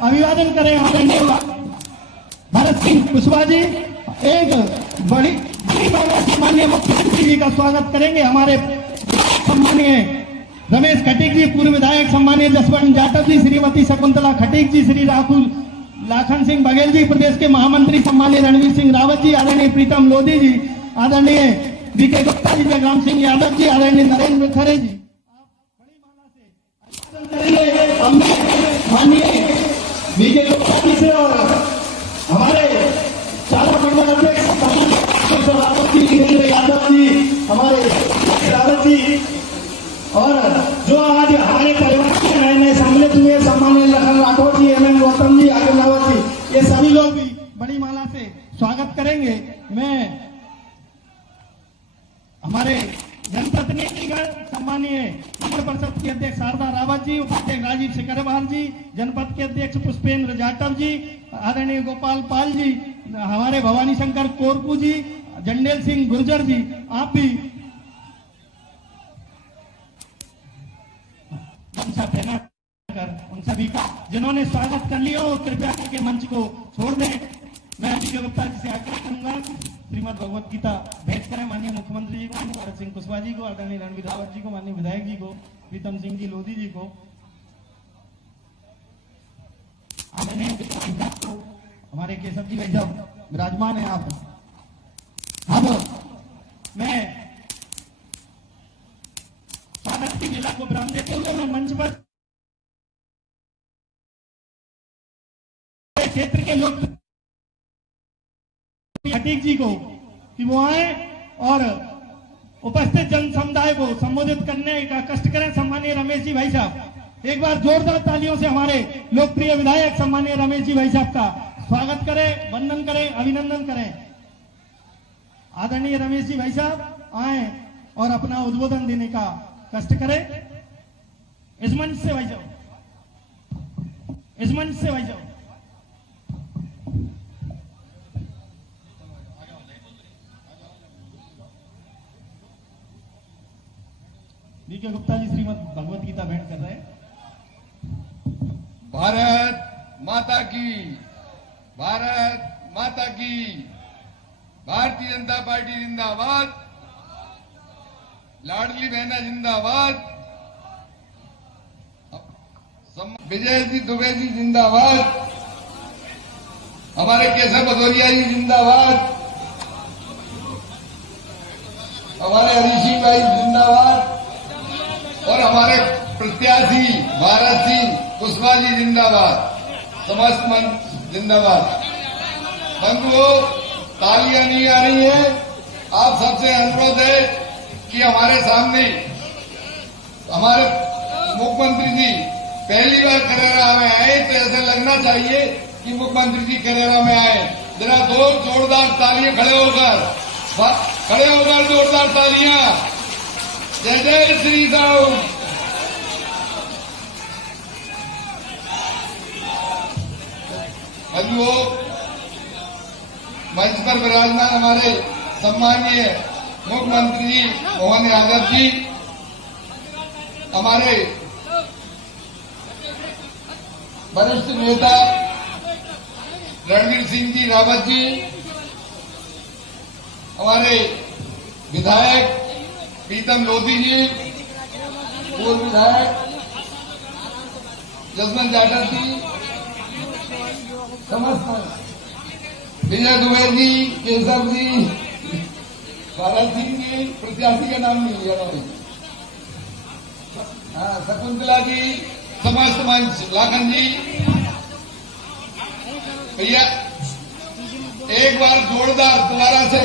अभिवादन करें आदरणीय भरत सिंह कुशवाहा जी। एक बड़ी सम्माननीय मुख्यमंत्री जी का स्वागत करेंगे हमारे सम्माननीय रमेश खटीक जी, पूर्व विधायक सम्माननीय जसवंत जाटव जी, श्रीमती शकुंतला खटीक जी, श्री राहुल लाखन सिंह बघेल जी, प्रदेश के महामंत्री सम्माननीय रणवीर सिंह रावत जी, आदरणीय प्रीतम लोधी जी, आदरणीय वीके गुप्ता जी, जयराम सिंह यादव जी, आदरणीय नरेंद्र खरे जी। माननीय वीके गुप्ता जी से और हमारे चालक मंडल अध्यक्ष रावत जी, वीरेंद्र यादव जी, हमारे रावत जी, और जो आज हमारे परिवार के नए नए सम्मिलित हुए सम्माननीय लखन राठौर जी, एमएन गौतम जी, आगे रावत जी, ये सभी लोग भी बड़ी माला से स्वागत करेंगे। मैं हमारे जनप्रतिनिधिगण सम्माननीय नगर परिषद के अध्यक्ष शारदा रावत जी, उपाध्यक्ष राजीव सिकरवाल जी, जनपद के अध्यक्ष पुष्पेंद्र जाटव जी, आदरणीय गोपाल पाल जी, हमारे भवानी शंकर कोरपू जी, जंडेल सिंह गुर्जर जी, आप भी उन सभी का जिन्होंने स्वागत कर लिया हो कृपया करके मंच को छोड़ दें। मैं वीके गुप्ता जी से आग्रह करूंगा श्रीमद भगवत गीता भेंट करें माननीय मुख्यमंत्री जी को, भरत सिंह कुशवाहा जी को, आदरणीय रणवीर रावत जी को, माननीय विधायक जी को, प्रीतम सिंह जी लोधी जी को, हमारे केशव जी भाई साहब विराजमान है। आप अब मैं स्वागत की लीला को विराम देते हुए मैं मंच पर क्षेत्र के लोग खटीक जी को कि वो आए और उपस्थित जन समुदाय को संबोधित करने का कष्ट करें। सम्माननीय रमेश जी भाई साहब, एक बार जोरदार तालियों से हमारे लोकप्रिय विधायक सम्माननीय रमेश जी भाई साहब का स्वागत करें, वंदन करें, अभिनंदन करें। आदरणीय रमेश जी भाई साहब आए और अपना उद्बोधन देने का कष्ट करें। इस मंच से भाई साहब, इस मंच से भाई साहब। वीके गुप्ता जी श्रीमद भगवत गीता भेंट कर रहे हैं। भारत माता की, भारत माता की, भारतीय जनता पार्टी जिंदाबाद, लाडली बहना जिंदाबाद, विजय जी दुबे जी जिंदाबाद, हमारे केशव भदौरिया जी जिंदाबाद, हमारे हरीशी भाई जिंदाबाद, और हमारे प्रत्याशी भारत सिंह कुशवाहा जी जिंदाबाद, समस्त मंच जिंदाबाद। बंधुओं, तालियां नहीं आ रही है, आप सबसे अनुरोध है कि हमारे सामने हमारे मुख्यमंत्री जी पहली बार करेरा में आए तो ऐसे लगना चाहिए कि मुख्यमंत्री जी करेरा में आए। जरा दो जोरदार तालियां खड़े होकर जोरदार तालियां। जय जय श्री राम। बंधुओं, मंच पर विराजमान हमारे सम्माननीय मुख्यमंत्री जी मोहन यादव जी, हमारे वरिष्ठ नेता रणवीर सिंह जी रावत जी, हमारे विधायक प्रीतम लोधी जी, पूर्व विधायक जसवंत जाटव जी, समस्त विजय दुबे जी, केशव जी, भारत सिंह जी, प्रत्याशी का नाम नहीं लिया भाई, शकुंतला जी, समस्त मंच, लाखन जी, भैया एक बार जोरदार दोबारा से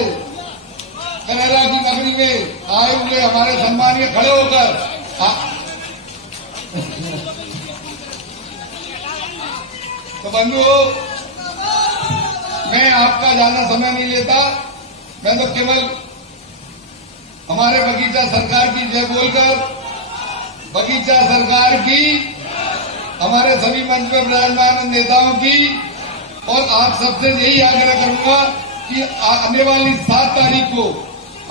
करेरा की नगरी में आए हुए हमारे सम्मानीय खड़े होकर तो बंधुओं, मैं आपका ज्यादा समय नहीं लेता, मैं तो केवल हमारे बगीचा सरकार की जय बोलकर बगीचा सरकार की, हमारे सभी मंच पर विराजमान नेताओं की और आप सबसे यही आग्रह करूंगा कि आने वाली 7 तारीख को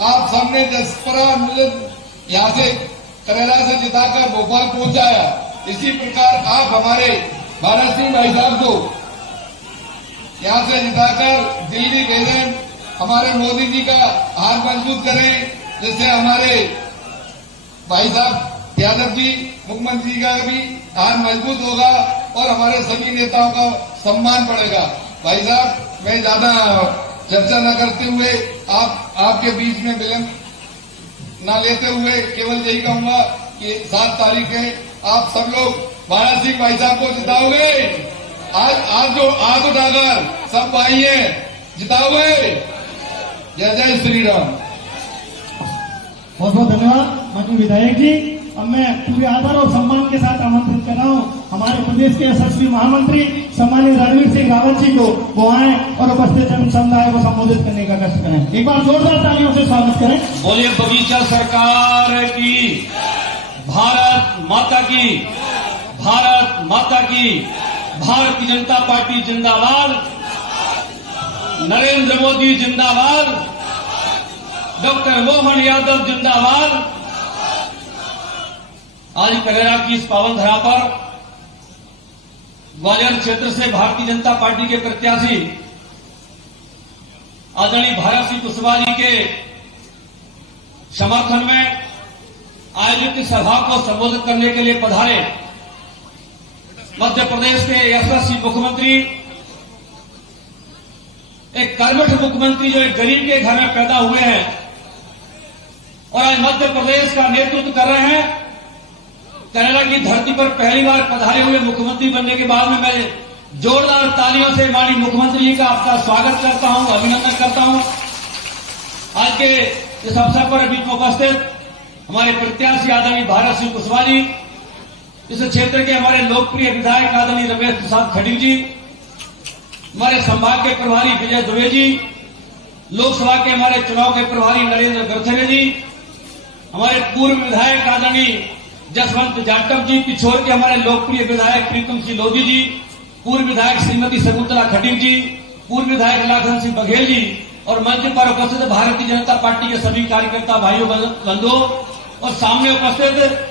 आप सबने जसपरा यहाँ से करेरा से जिताकर भोपाल पहुंचाया, इसी प्रकार आप हमारे भारत सिंह भाई साहब को यहां से जिताकर दिल्ली भेजें, हमारे मोदी जी का हाथ मजबूत करें, जिससे हमारे भाई साहब यादव जी मुख्यमंत्री का भी हाथ मजबूत होगा और हमारे सभी नेताओं का सम्मान बढ़ेगा। भाई साहब, मैं ज्यादा चर्चा न करते हुए आपके बीच में विलंब न लेते हुए केवल यही कहूंगा कि 7 तारीख है, आप सब लोग भारत सिंह भाई साहब को जिताओगे। आज जो आग उठाकर सब भाई हैं, जिताओगे। जय जय श्री राम। बहुत बहुत धन्यवाद माननीय विधायक जी। अब मैं पूरे आदर और सम्मान के साथ आमंत्रित कर रहा हूँ हमारे प्रदेश के यशस्वी महामंत्री सम्मानित रणवीर सिंह रावत जी को, वो आए और उपस्थित जन समुदाय को संबोधित करने का कष्ट करें। एक बार जोरदार तालियों से स्वागत करें। बोलिए बगीचा सरकार की, भारत माता की, भारत माता की। भारतीय जनता पार्टी जिंदाबाद, नरेंद्र मोदी जिंदाबाद, डॉक्टर मोहन यादव जिंदाबाद। आज करेरा की इस पावन धरा पर ग्वालियर क्षेत्र से भारतीय जनता पार्टी के प्रत्याशी आदरणीय भारत सिंह कुशवाहा जी के समर्थन में आयोजित सभा को संबोधित करने के लिए पधारे मध्य प्रदेश के यशस्वी मुख्यमंत्री, एक कर्मठ मुख्यमंत्री जो एक गरीब के घर में पैदा हुए हैं और आज मध्य प्रदेश का नेतृत्व कर रहे हैं। करेरा की धरती पर पहली बार पधारे हुए मुख्यमंत्री बनने के बाद में मैं जोरदार तालियों से माननीय मुख्यमंत्री जी का आपका स्वागत करता हूं, अभिनंदन करता हूं। आज के इस अवसर पर बीच में उपस्थित हमारे प्रत्याशी आदरणीय भारत सिंह कुशवाहा जी, इस क्षेत्र के हमारे लोकप्रिय विधायक आदरणीय रमेश प्रसाद खटीक जी, हमारे संभाग के प्रभारी विजय दुबे जी, लोकसभा के हमारे चुनाव के प्रभारी नरेंद्र गरथरे जी, हमारे पूर्व विधायक आदरणीय जसवंत जाटव जी, पिछोर के हमारे लोकप्रिय विधायक प्रीतम सिंह लोधी जी, पूर्व विधायक श्रीमती शकुंतला खटीक जी, पूर्व विधायक लाखन सिंह बघेल जी और मंच पर उपस्थित भारतीय जनता पार्टी के सभी कार्यकर्ता भाइयों बंधुओं और सामने उपस्थित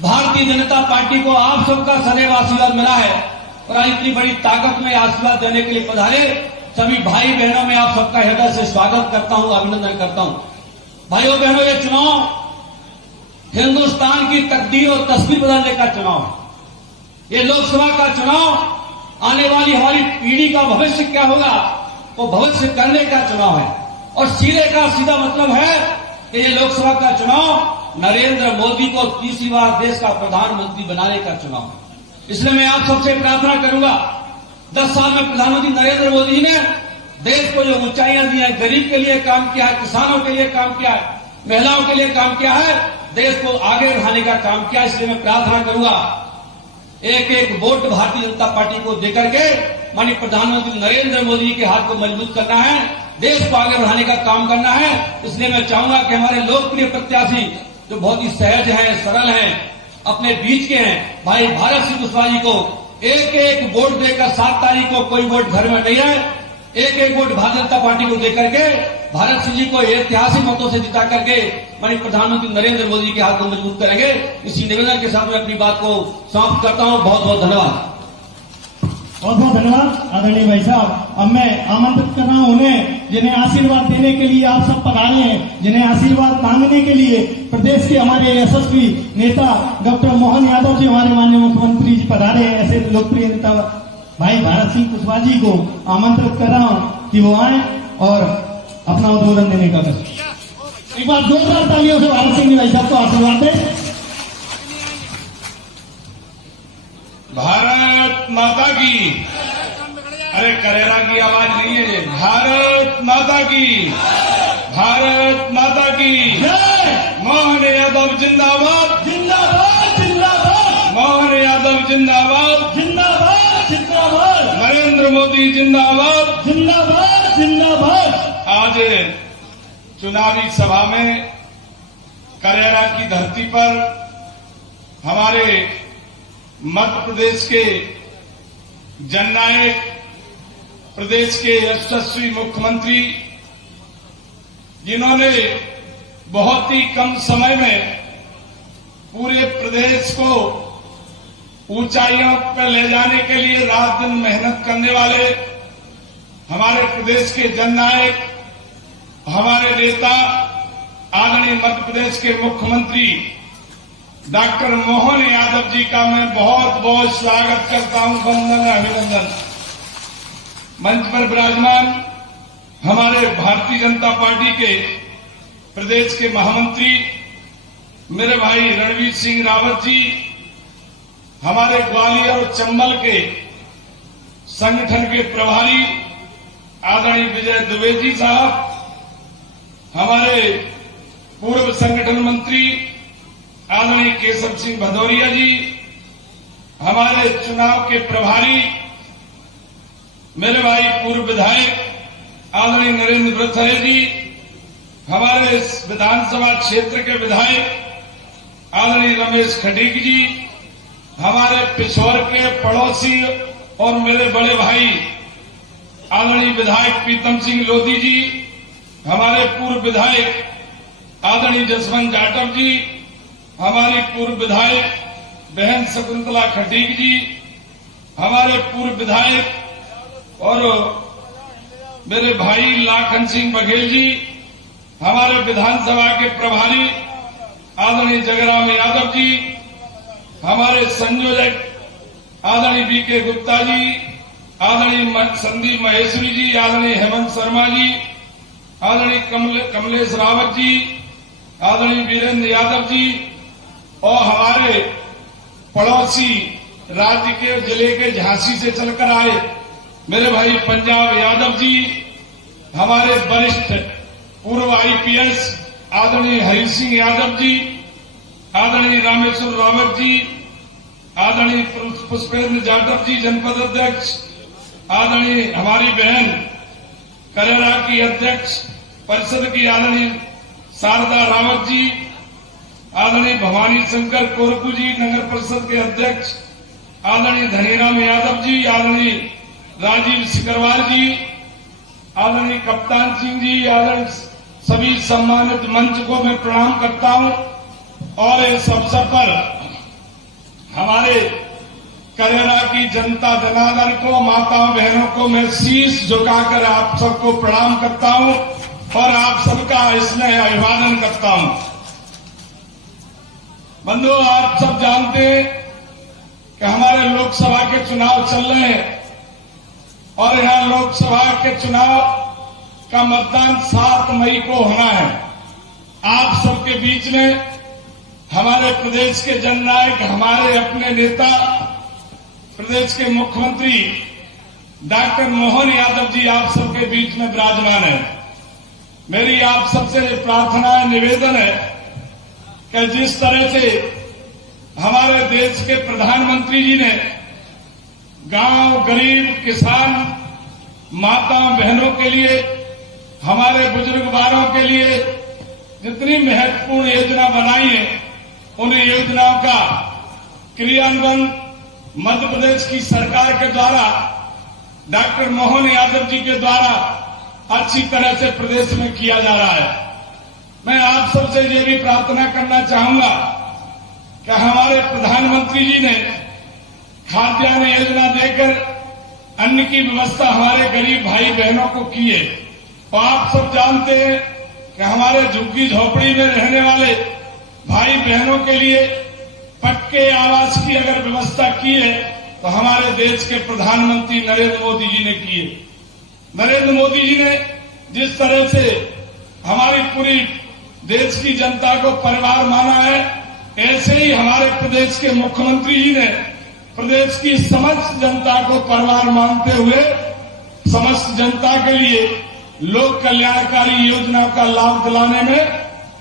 भारतीय जनता पार्टी को आप सबका सदैव आशीर्वाद मिला है और आज इतनी बड़ी ताकत में आशीर्वाद देने के लिए पधारे सभी भाई बहनों में आप सबका हृदय से स्वागत करता हूं, अभिनंदन करता हूं। भाइयों बहनों, ये चुनाव हिंदुस्तान की तकदीर और तस्वीर बदलने का चुनाव है। ये लोकसभा का चुनाव आने वाली हमारी पीढ़ी का भविष्य क्या होगा वो भविष्य करने का चुनाव है और सीधे का सीधा मतलब है कि ये लोकसभा का चुनाव नरेंद्र मोदी को तीसरी बार देश का प्रधानमंत्री बनाने का चुनाव है। इसलिए मैं आप सबसे प्रार्थना करूंगा, 10 साल में प्रधानमंत्री नरेंद्र मोदी ने देश को जो ऊंचाइयां दी हैं, गरीब के लिए काम किया है, किसानों के लिए काम किया है, महिलाओं के लिए काम किया है, देश को आगे बढ़ाने का काम किया। इसलिए मैं प्रार्थना करूंगा, एक एक वोट भारतीय जनता पार्टी को देकर के माननीय प्रधानमंत्री नरेंद्र मोदी के हाथ को मजबूत करना है, देश को आगे बढ़ाने का काम करना है। इसलिए मैं चाहूंगा कि हमारे लोकप्रिय प्रत्याशी जो बहुत ही सहज हैं, सरल हैं, अपने बीच के हैं, भाई भारत सिंह कुशवाहा जी को एक एक वोट देकर 7 तारीख को कोई वोट घर में नहीं है, एक एक वोट भारतीय जनता पार्टी को देकर के भारत सिंह जी को ऐतिहासिक मतों से जिता करके माननीय प्रधानमंत्री नरेंद्र मोदी के हाथ को मजबूत करेंगे। इसी निवेदन के साथ मैं अपनी बात को समाप्त करता हूं। बहुत बहुत धन्यवाद। बहुत बहुत धन्यवाद आदरणीय भाई साहब। अब मैं आमंत्रित कर रहा हूं उन्हें जिन्हें आशीर्वाद देने के लिए आप सब पधारे हैं, जिन्हें आशीर्वाद मांगने के लिए प्रदेश के हमारे यशस्वी नेता डॉक्टर मोहन यादव जी, हमारे माननीय मुख्यमंत्री जी पधारे हैं। ऐसे लोकप्रिय नेता भाई भारत सिंह कुशवाहा जी को आमंत्रित कर रहा हूं कि वो आए और अपना उद्बोधन देने का करें। एक बार जोरदार तालियों से भारत सिंह भाई साहब को आशीर्वाद दें। भारत माता की, अरे करेरा की आवाज नहीं है, भारत माता की, भारत माता की। मोहन यादव जिंदाबाद, जिंदाबाद जिंदाबाद, मोहन यादव जिंदाबाद, जिंदाबाद जिंदाबाद, नरेंद्र मोदी जिंदाबाद, जिंदाबाद जिंदाबाद। आज चुनावी सभा में करेरा की धरती पर हमारे मध्य प्रदेश के जननायक, प्रदेश के यशस्वी मुख्यमंत्री, जिन्होंने बहुत ही कम समय में पूरे प्रदेश को ऊंचाइयों पर ले जाने के लिए रात दिन मेहनत करने वाले हमारे प्रदेश के जननायक, हमारे नेता, आदरणीय मध्य प्रदेश के मुख्यमंत्री डॉक्टर मोहन यादव जी का मैं बहुत बहुत स्वागत करता हूं, वंदन अभिनंदन। मंच पर विराजमान हमारे भारतीय जनता पार्टी के प्रदेश के महामंत्री मेरे भाई रणवीर सिंह रावत जी, हमारे ग्वालियर और चंबल के संगठन के प्रभारी आदरणीय विजय दुबे जी साहब, हमारे पूर्व संगठन मंत्री आदरणीय केशव सिंह भदौरिया जी, हमारे चुनाव के प्रभारी मेरे भाई पूर्व विधायक आदरणीय नरेंद्र ब्रथरे जी, हमारे विधानसभा क्षेत्र के विधायक आदरणीय रमेश खटीक जी, हमारे पिछोर के पड़ोसी और मेरे बड़े भाई आदरणीय विधायक प्रीतम सिंह लोधी जी, हमारे पूर्व विधायक आदरणीय जसवंत जाटव जी, हमारी पूर्व विधायक बहन शकुंतला खटीक जी, हमारे पूर्व विधायक और मेरे भाई लाखन सिंह बघेल जी, हमारे विधानसभा के प्रभारी आदरणीय जगराम यादव जी, हमारे संयोजक आदरणीय बीके गुप्ता जी, आदरणीय संदीप महेश्वरी जी, आदरणीय हेमंत शर्मा जी, आदरणीय कमलेश रावत जी, आदरणीय वीरेंद्र यादव जी और हमारे पड़ोसी राज्य के जिले के झांसी से चलकर आए मेरे भाई पंजाब यादव जी, हमारे वरिष्ठ पूर्व आईपीएस आदरणीय हरि सिंह यादव जी, आदरणीय रामेश्वर रावत जी, आदरणीय पुष्पेंद्र जाटव जी जनपद अध्यक्ष, आदरणीय हमारी बहन करेरा की अध्यक्ष परिषद की आदरणीय शारदा रावत जी, आदरणीय भवानी शंकर कोरकू जी नगर परिषद के अध्यक्ष, आदरणीय धनीराम यादव जी, आदरणीय राजीव सिकरवाल जी, आदरणीय कप्तान सिंह जी, आदरणीय सभी सम्मानित मंच को मैं प्रणाम करता हूं और इस अवसर पर हमारे करेरा की जनता जनार्दन को, माताओं बहनों को मैं शीश झुकाकर आप सबको प्रणाम करता हूं और आप सबका स्नेह अभिवादन करता हूं। बंधुओं, आप सब जानते हैं कि हमारे लोकसभा के चुनाव चल रहे हैं और यहां लोकसभा के चुनाव का मतदान 7 मई को होना है। आप सबके बीच में हमारे प्रदेश के जननायक, हमारे अपने नेता, प्रदेश के मुख्यमंत्री डॉक्टर मोहन यादव जी आप सबके बीच में विराजमान है। मेरी आप सबसे प्रार्थना है, निवेदन है कि जिस तरह से हमारे देश के प्रधानमंत्री जी ने गांव, गरीब, किसान, माताओं बहनों के लिए, हमारे बुजुर्गवारों के लिए जितनी महत्वपूर्ण योजना बनाई है, उन योजनाओं का क्रियान्वयन मध्य प्रदेश की सरकार के द्वारा, डॉक्टर मोहन यादव जी के द्वारा अच्छी तरह से प्रदेश में किया जा रहा है। मैं आप सबसे ये भी प्रार्थना करना चाहूंगा कि हमारे प्रधानमंत्री जी ने खाद्यान्न योजना देकर अन्न की व्यवस्था हमारे गरीब भाई बहनों को की है। तो आप सब जानते हैं कि हमारे झुग्गी झोपड़ी में रहने वाले भाई बहनों के लिए पक्के आवास की अगर व्यवस्था की है तो हमारे देश के प्रधानमंत्री नरेंद्र मोदी जी ने की है। नरेंद्र मोदी जी ने जिस तरह से हमारी पूरी देश की जनता को परिवार माना है, ऐसे ही हमारे प्रदेश के मुख्यमंत्री जी ने प्रदेश की समस्त जनता को परिवार मानते हुए समस्त जनता के लिए लोक कल्याणकारी योजनाओं का लाभ दिलाने में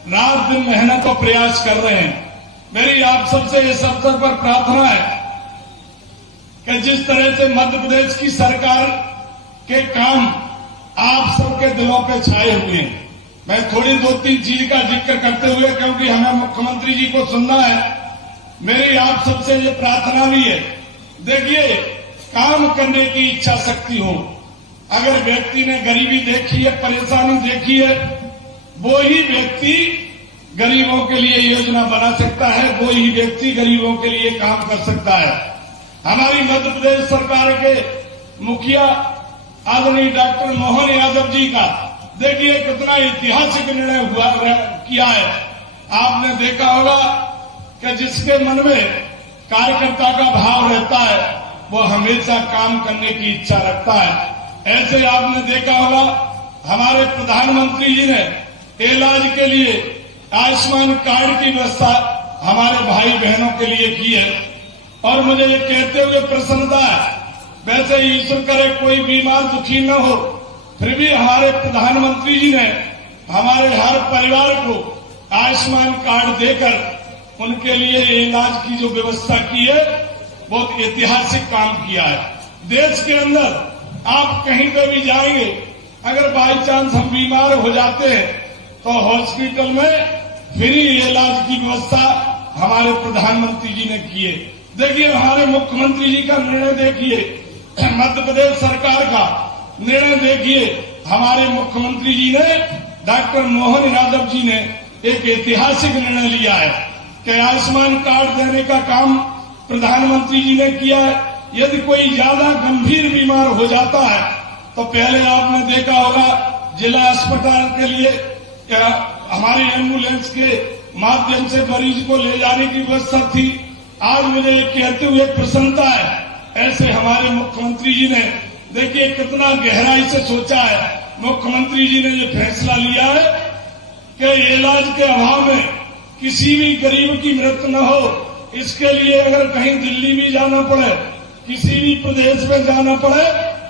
रात दिन मेहनत और प्रयास कर रहे हैं। मेरी आप सबसे इस अवसर पर प्रार्थना है कि जिस तरह से मध्य प्रदेश की सरकार के काम आप सबके दिलों पे छाए हुए हैं, मैं थोड़ी 2-3 चीज का जिक्र करते हुए, क्योंकि हमें मुख्यमंत्री जी को सुनना है, मेरी आप सबसे ये प्रार्थना भी है। देखिए, काम करने की इच्छा शक्ति हो, अगर व्यक्ति ने गरीबी देखी है, परेशानी देखी है, वो ही व्यक्ति गरीबों के लिए योजना बना सकता है, वो ही व्यक्ति गरीबों के लिए काम कर सकता है। हमारी मध्य प्रदेश सरकार के मुखिया आदरणीय डॉक्टर मोहन यादव जी का देखिए कितना ऐतिहासिक निर्णय किया है। आपने देखा होगा कि जिसके मन में कार्यकर्ता का भाव रहता है वो हमेशा काम करने की इच्छा रखता है। ऐसे आपने देखा होगा हमारे प्रधानमंत्री जी ने इलाज के लिए आयुष्मान कार्ड की व्यवस्था हमारे भाई बहनों के लिए की है और मुझे ये कहते हुए प्रसन्नता है, वैसे ईश्वर करे कोई बीमार दुखी न हो, फिर भी हमारे प्रधानमंत्री जी ने हमारे हर परिवार को आयुष्मान कार्ड देकर उनके लिए इलाज की जो व्यवस्था की है बहुत ऐतिहासिक काम किया है। देश के अंदर आप कहीं पे भी जाएंगे, अगर बाई चांस हम बीमार हो जाते हैं तो हॉस्पिटल में फ्री इलाज की व्यवस्था हमारे प्रधानमंत्री जी ने की है। देखिए हमारे मुख्यमंत्री जी का निर्णय देखिए, मध्य प्रदेश सरकार का निर्णय देखिए, हमारे मुख्यमंत्री जी ने डॉक्टर मोहन यादव जी ने एक ऐतिहासिक निर्णय लिया है कि आयुष्मान कार्ड देने का काम प्रधानमंत्री जी ने किया है। यदि कोई ज्यादा गंभीर बीमार हो जाता है तो पहले आपने देखा होगा जिला अस्पताल के लिए हमारी एम्बुलेंस के माध्यम से मरीज को ले जाने की व्यवस्था थी। आज मुझे ये कहते हुए प्रसन्नता है, ऐसे हमारे मुख्यमंत्री जी ने देखिए कितना गहराई से सोचा है। मुख्यमंत्री जी ने ये फैसला लिया है कि इलाज के अभाव में किसी भी गरीब की मृत्यु न हो, इसके लिए अगर कहीं दिल्ली भी जाना पड़े, किसी भी प्रदेश में जाना पड़े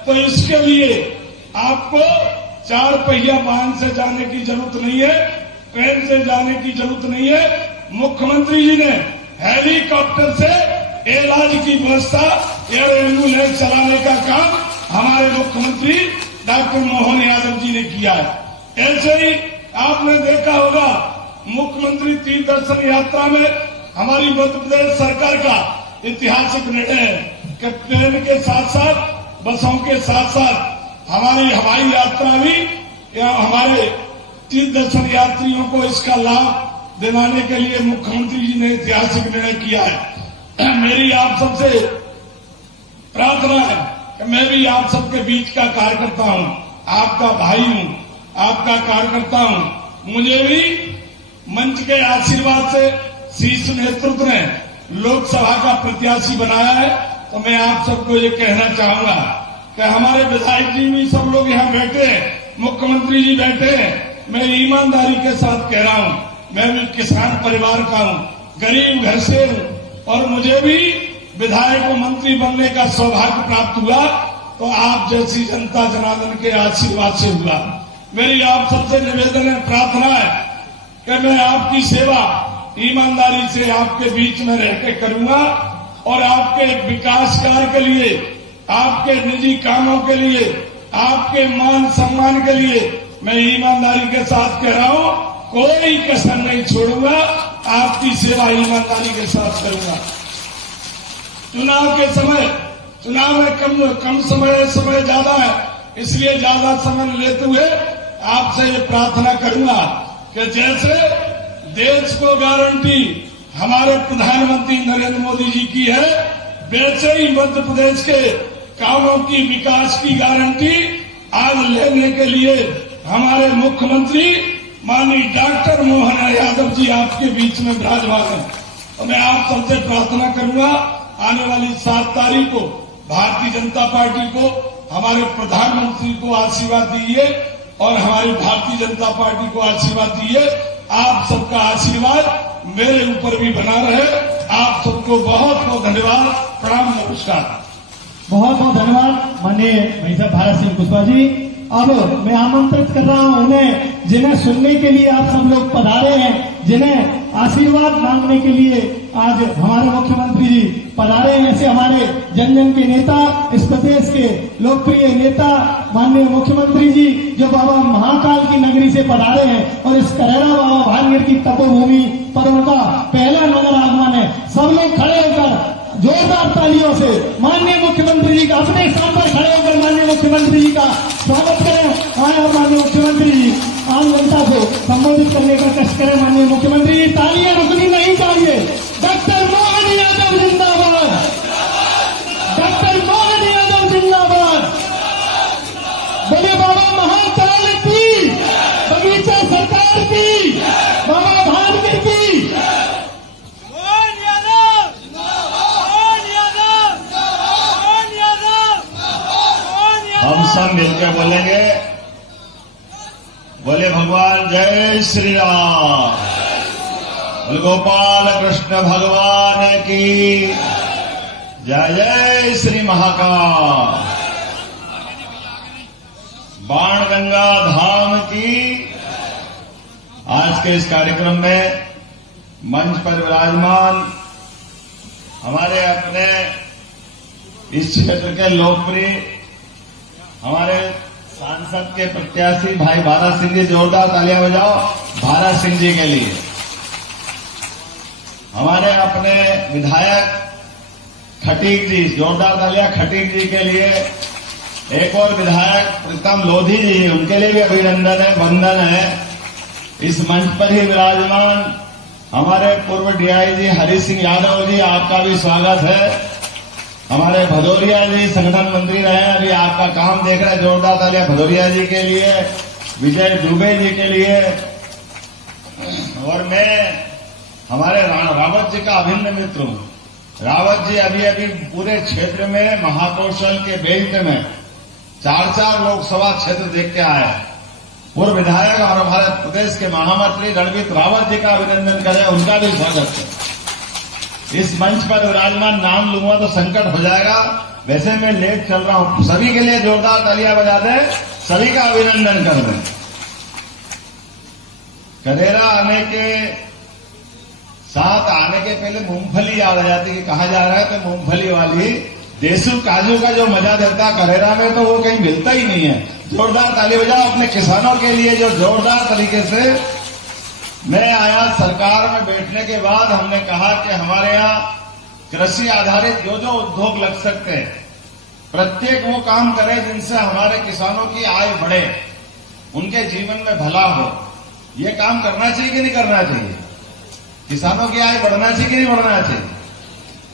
तो इसके लिए आपको 4 पहिया वाहन से जाने की जरूरत नहीं है, ट्रेन से जाने की जरूरत नहीं है। मुख्यमंत्री जी ने हेलीकॉप्टर से इलाज की व्यवस्था एयर एम्बुलेंस चलाने का काम हमारे मुख्यमंत्री डॉक्टर मोहन यादव जी ने किया है। ऐसे ही आपने देखा होगा मुख्यमंत्री तीर्थ दर्शन यात्रा में हमारी मध्य प्रदेश सरकार का ऐतिहासिक निर्णय है कि ट्रेन के साथ साथ बसों के साथ साथ हमारी हवाई यात्रा भी या हमारे तीर्थ दर्शन यात्रियों को इसका लाभ दिलाने के लिए मुख्यमंत्री जी ने ऐतिहासिक निर्णय किया है। मेरी आप सबसे प्रार्थना है कि मैं भी आप सबके बीच का कार्यकर्ता हूं, आपका भाई हूं, आपका कार्यकर्ता हूं। मुझे भी मंच के आशीर्वाद से शीर्ष नेतृत्व ने लोकसभा का प्रत्याशी बनाया है, तो मैं आप सबको ये कहना चाहूंगा कि हमारे विधायक जी भी सब लोग यहाँ बैठे हैं, मुख्यमंत्री जी बैठे हैं। मैं ईमानदारी के साथ कह रहा हूँ, मैं भी किसान परिवार का हूँ, गरीब घर से हूँ और मुझे भी विधायक और मंत्री बनने का सौभाग्य प्राप्त हुआ तो आप जैसी जनता जनार्दन के आशीर्वाद से हुआ। मेरी आप सबसे निवेदन है, प्रार्थना है कि मैं आपकी सेवा ईमानदारी से आपके बीच में रह के करूंगा और आपके विकास कार्य के लिए, आपके निजी कामों के लिए, आपके मान सम्मान के लिए मैं ईमानदारी के साथ कह रहा हूं, कोई कसर नहीं छोड़ूंगा, आपकी सेवा ईमानदारी के साथ करूंगा। चुनाव के समय, चुनाव में कम समय ज्यादा है, इसलिए ज्यादा समय लेते हुए आपसे ये प्रार्थना करूंगा कि जैसे देश को गारंटी हमारे प्रधानमंत्री नरेंद्र मोदी जी की है, वैसे ही मध्य प्रदेश के कामों की विकास की गारंटी आज लेने के लिए हमारे मुख्यमंत्री माननीय डॉक्टर मोहन यादव जी आपके बीच में विराजमान है। तो मैं आप सबसे प्रार्थना करूंगा, आने वाली 7 तारीख को भारतीय जनता पार्टी को, हमारे प्रधानमंत्री को आशीर्वाद दीजिए और हमारी भारतीय जनता पार्टी को आशीर्वाद दीजिए। आप सबका आशीर्वाद मेरे ऊपर भी बना रहे। आप सबको बहुत बहुत धन्यवाद, प्रणाम, नमस्कार। बहुत बहुत धन्यवाद माननीय भाई साहब भारत सिंह कुशवाहा जी। अब मैं आमंत्रित कर रहा हूं उन्हें, जिन्हें सुनने के लिए आप सब लोग पधारे हैं, जिन्हें आशीर्वाद मांगने के लिए आज हमारे मुख्यमंत्री जी पधारे हैं। ऐसे हमारे जन जन के नेता, इस प्रदेश के लोकप्रिय नेता माननीय मुख्यमंत्री जी जो बाबा महाकाल की नगरी से पधारे हैं और इस करेरा बाबा भानगढ़ की तपोभूमि पर उनका पहला नगर आगमन है। सब लोग खड़े होकर जोरदार तालियों से माननीय मुख्यमंत्री जी का, अपने स्थान पर खड़े होकर माननीय मुख्यमंत्री जी का स्वागत करें। आए और माननीय मुख्यमंत्री जी आम जनता को संबोधित करने का कष्ट करें। माननीय मुख्यमंत्री जी, तालियां रुकनी नहीं चाहिए। डॉक्टर मोहन यादव जिंदाबाद, हम सब मिलकर बोलेंगे, बोले भगवान जय श्री राम, बोले गोपाल कृष्ण भगवान की जय, जय श्री महाकाल, बाणगंगा धाम की। आज के इस कार्यक्रम में मंच पर विराजमान हमारे अपने इस क्षेत्र के लोकप्रिय हमारे सांसद के प्रत्याशी भाई भारत सिंह जी, जोरदार तालियां बजाओ भारत सिंह जी के लिए। हमारे अपने विधायक खटीक जी, जोरदार तालियां खटीक जी के लिए। एक और विधायक प्रीतम लोधी जी, उनके लिए भी अभिनंदन है, वंदन है। इस मंच पर ही विराजमान हमारे पूर्व डीआईजी हरि सिंह यादव जी, आपका भी स्वागत है। हमारे भदौरिया जी संगठन मंत्री रहे, अभी आपका काम देख रहे हैं, जोरदार तालियां भदौरिया जी के लिए, विजय दुबे जी के लिए। और मैं हमारे रावत जी का अभिन्न मित्र हूं। रावत जी अभी अभी पूरे क्षेत्र में महाकौशल के बेल्ट में 4 लोकसभा क्षेत्र देख के आए हैं। पूर्व विधायक और हमारे प्रदेश के महामंत्री रणजीत रावत जी का अभिनंदन करें, उनका भी स्वागत है। इस मंच पर विराजमान नाम लूंगा तो संकट हो जाएगा, वैसे मैं लेट चल रहा हूं। सभी के लिए जोरदार तालियां बजा दें, सभी का अभिनंदन कर दें। करेरा आने के साथ आने के पहले मूंगफली याद आ जाती कि कहा जा रहा है, तो मूंगफली वाली देसू काजू का जो मजा देता है करेरा में, तो वो कहीं मिलता ही नहीं है। जोरदार ताली बजाओ अपने किसानों के लिए, जो जोरदार तरीके से। मैं आया सरकार में बैठने के बाद, हमने कहा कि हमारे यहाँ कृषि आधारित जो जो उद्योग लग सकते हैं, प्रत्येक वो काम करें जिनसे हमारे किसानों की आय बढ़े, उनके जीवन में भला हो। ये काम करना चाहिए कि नहीं करना चाहिए? किसानों की आय बढ़ना चाहिए कि नहीं बढ़ना चाहिए?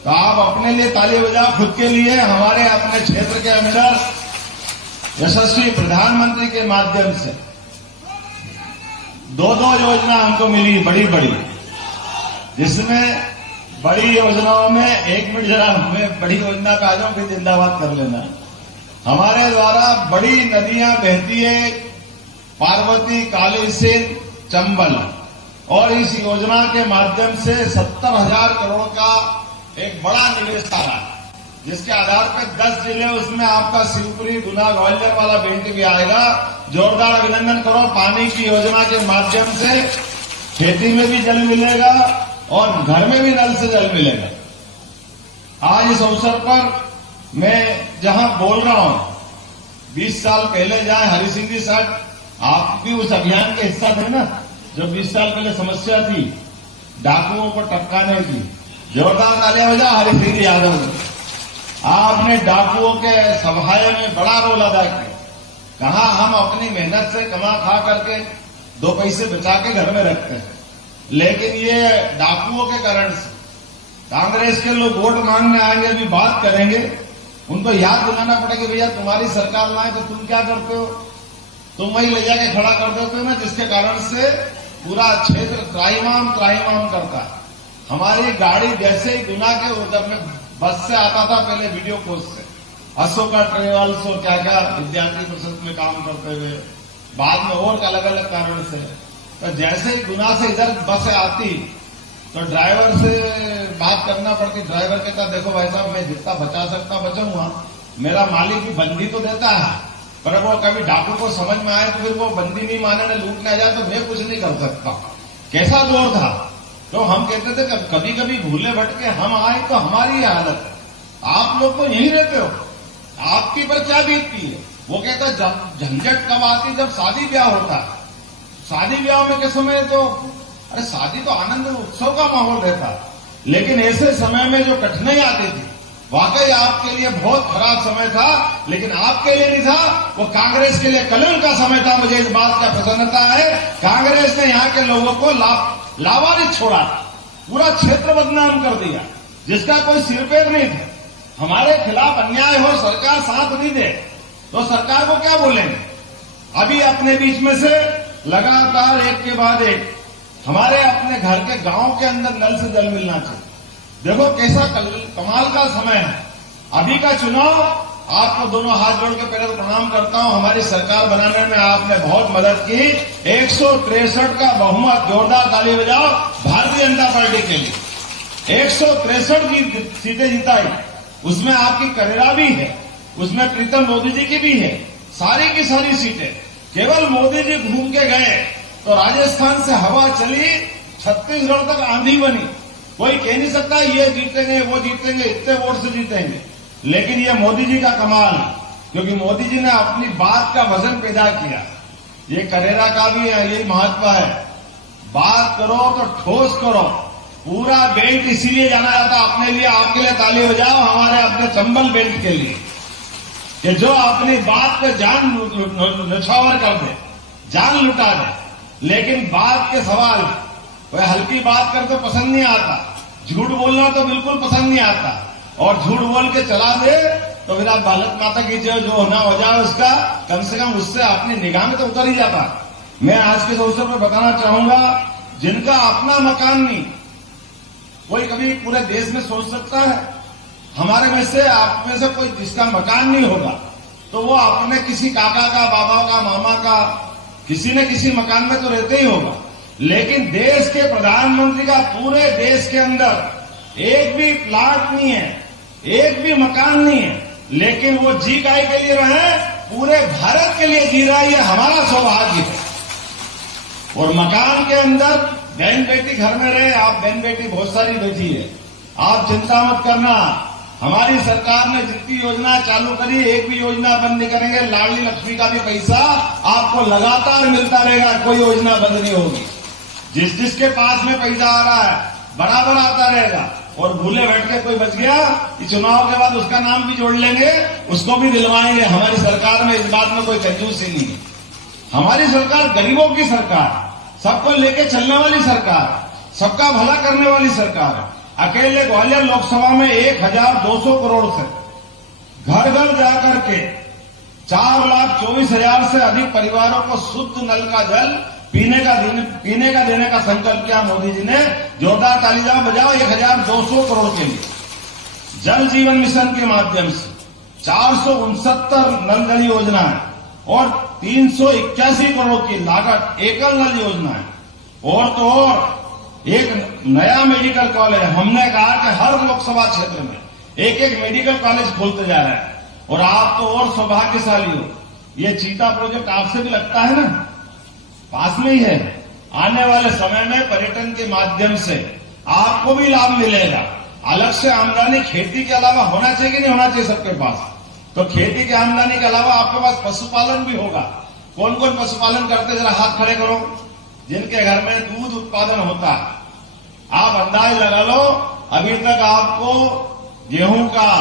तो आप अपने लिए ताली बजाओ, खुद के लिए। हमारे अपने क्षेत्र के अंदर यशस्वी प्रधानमंत्री के माध्यम से 2 योजना हमको मिली, बड़ी बड़ी, जिसमें बड़ी योजनाओं में, एक मिनट जरा हमें बड़ी योजना पे आ जाओ, फिर जिंदाबाद कर लेना। हमारे द्वारा बड़ी नदियां बहती है, पार्वती, काली सिंध, चंबल, और इस योजना के माध्यम से 70,000 करोड़ का एक बड़ा निवेश आ रहा है, जिसके आधार पर 10 जिले, उसमें आपका शिवपुरी, गुना, ग्वालियर वाला बेल्ट भी आएगा। जोरदार अभिनंदन करो। पानी की योजना के माध्यम से खेती में भी जल मिलेगा और घर में भी नल से जल मिलेगा। आज इस अवसर पर मैं जहां बोल रहा हूं, 20 साल पहले जाए हरि सिंह जी साहब, आप भी उस अभियान के हिस्सा थे ना, जो 20 साल पहले समस्या थी डाकुओं को टपकाने की। जोरदार तालियां बजा हरि सिंह यादव ने। आपने डाकुओं के सभाए में बड़ा रोल अदा किया। कहा हम अपनी मेहनत से कमा खा करके 2 पैसे बचा के घर में रखते हैं, लेकिन ये डाकुओं के कारण से कांग्रेस के लोग वोट मांगने आएंगे, अभी बात करेंगे, उनको याद दिलाना पड़ेगा, भैया तुम्हारी सरकार लाए तो तुम क्या करते हो, तुम वही ले जाके खड़ा कर देते हो ना, जिसके कारण से पूरा क्षेत्र त्राहिमाम करता है। हमारी गाड़ी जैसे ही गुना के उधर में बस से आता था, पहले वीडियो कोच से, अशोका ट्रेवल्स और क्या क्या विद्यार्थी परिषद में काम करते हुए, बाद में और अलग अलग कारण से, तो जैसे ही गुना से इधर बस आती तो ड्राइवर से बात करना पड़ती। ड्राइवर कहता देखो भाई साहब, मैं जितना बचा सकता बचाऊंगा, मेरा मालिक भी बंदी तो देता है, पर वो कभी डाकू को समझ में आए तो फिर वो बंदी नहीं माने, लूटने आ जाए तो मैं कुछ नहीं कर सकता। कैसा दौर था। तो हम कहते थे कभी कभी भूले भटके हम आए तो हमारी यह हालत है, आप लोग तो यहीं रहते हो, आपकी पर क्या बीतती है। वो कहता जब झंझट कब आती, जब शादी ब्याह होता है। शादी ब्याह में के समय तो अरे शादी तो आनंद उत्सव का माहौल रहता है, लेकिन ऐसे समय में जो कठिनाई आती थी, वाकई आपके लिए बहुत खराब समय था, लेकिन आपके लिए नहीं था, वो कांग्रेस के लिए कलंक का समय था। मुझे इस बात का प्रसन्नता है, कांग्रेस ने यहाँ के लोगों को लावारिस छोड़ा, पूरा क्षेत्र बदनाम कर दिया, जिसका कोई सिर पैर नहीं था। हमारे खिलाफ अन्याय हो, सरकार साथ नहीं दे तो सरकार को क्या बोलेंगे। अभी अपने बीच में से लगातार एक के बाद एक हमारे अपने घर के गांव के अंदर नल से जल मिलना चाहिए। देखो कैसा कमाल का समय है। अभी का चुनाव आपको दोनों हाथ जोड़ के पहले तो प्रणाम करता हूं। हमारी सरकार बनाने में आपने बहुत मदद की। 163 का बहुमत, जोरदार ताली बजाओ भारतीय जनता पार्टी के लिए। 163 सीटें जिताई, उसमें आपकी करेरा भी है, उसमें प्रीतम मोदी जी की भी है। सारी की सारी सीटें केवल मोदी जी घूम के गए तो राजस्थान से हवा चली, छत्तीसगढ़ तक आंधी बनी। कोई कह नहीं सकता ये जीतेंगे वो जीतेंगे, इतने वोट से जीतेंगे, लेकिन ये मोदी जी का कमाल है, क्योंकि मोदी जी ने अपनी बात का वजन पैदा किया। ये करेरा का भी यही महत्व है, बात करो तो ठोस करो। पूरा बेल्ट इसीलिए जाना जाता अपने लिए, आपके लिए ताली बजाओ, हमारे अपने चंबल बेल्ट के लिए, कि जो अपनी बात पे जान निछावर कर दे, जान लुटा दे। लेकिन बात के सवाल, वह हल्की बात कर तो पसंद नहीं आता, झूठ बोलना तो बिल्कुल पसंद नहीं आता, और झूठ बोल के चला दे तो फिर आप भारत माता की जो होना हो जाए उसका, कम से कम उससे अपनी निगाह में तो उतर ही जाता। मैं आज के अवसर पर बताना चाहूंगा, जिनका अपना मकान नहीं, कोई कभी पूरे देश में सोच सकता है? हमारे में से, आप में से कोई जिसका मकान नहीं होगा तो वो अपने किसी काका का, बाबा का, मामा का, किसी न किसी मकान में तो रहते ही होगा। लेकिन देश के प्रधानमंत्री का पूरे देश के अंदर एक भी प्लाट नहीं है, एक भी मकान नहीं है, लेकिन वो जी काय के लिए रहे, पूरे भारत के लिए जी रहा है। ये हमारा सौभाग्य है। और मकान के अंदर बहन बेटी घर में रहे, आप बहन बेटी बहुत सारी बैठी है, आप चिंता मत करना। हमारी सरकार ने जितनी योजना चालू करी, एक भी योजना बंद नहीं करेंगे। लाडली लक्ष्मी का भी पैसा आपको लगातार मिलता रहेगा, कोई योजना बंद नहीं होगी। जिसके पास में पैसा आ रहा है बराबर आता रहेगा। और भूले बैठ के कोई बच गया कि चुनाव के बाद उसका नाम भी जोड़ लेंगे, उसको भी दिलवाएंगे। हमारी सरकार में इस बात में कोई कंजूसी नहीं है। हमारी सरकार गरीबों की सरकार, सबको लेके चलने वाली सरकार, सबका भला करने वाली सरकार है। अकेले ग्वालियर लोकसभा में 1200 करोड़ से घर घर जाकर के 4,24,000 से अधिक परिवारों को शुद्ध नल का जल पीने का देने का संकल्प किया मोदी जी ने। जोरदार ताली बजाओ 1200 करोड़ के लिए। जल जीवन मिशन के माध्यम से 469 नल जल योजना है और 381 करोड़ की लागत एकल नल योजना है। और तो और एक नया मेडिकल कॉलेज, हमने कहा कि हर लोकसभा क्षेत्र में एक एक मेडिकल कॉलेज खोलते जा रहे हैं। और आप तो और सौभाग्यशाली हो, ये चीता प्रोजेक्ट आपसे भी लगता है ना, पास में ही है। आने वाले समय में पर्यटन के माध्यम से आपको भी लाभ मिलेगा। अलग से आमदनी खेती के अलावा होना चाहिए कि नहीं होना चाहिए सबके पास? तो खेती की आमदनी के अलावा आपके पास पशुपालन भी होगा। कौन कौन पशुपालन करते, जरा हाथ खड़े करो। जिनके घर में दूध उत्पादन होता है, आप अंदाज लगा लो, अभी तक आपको गेहूं का,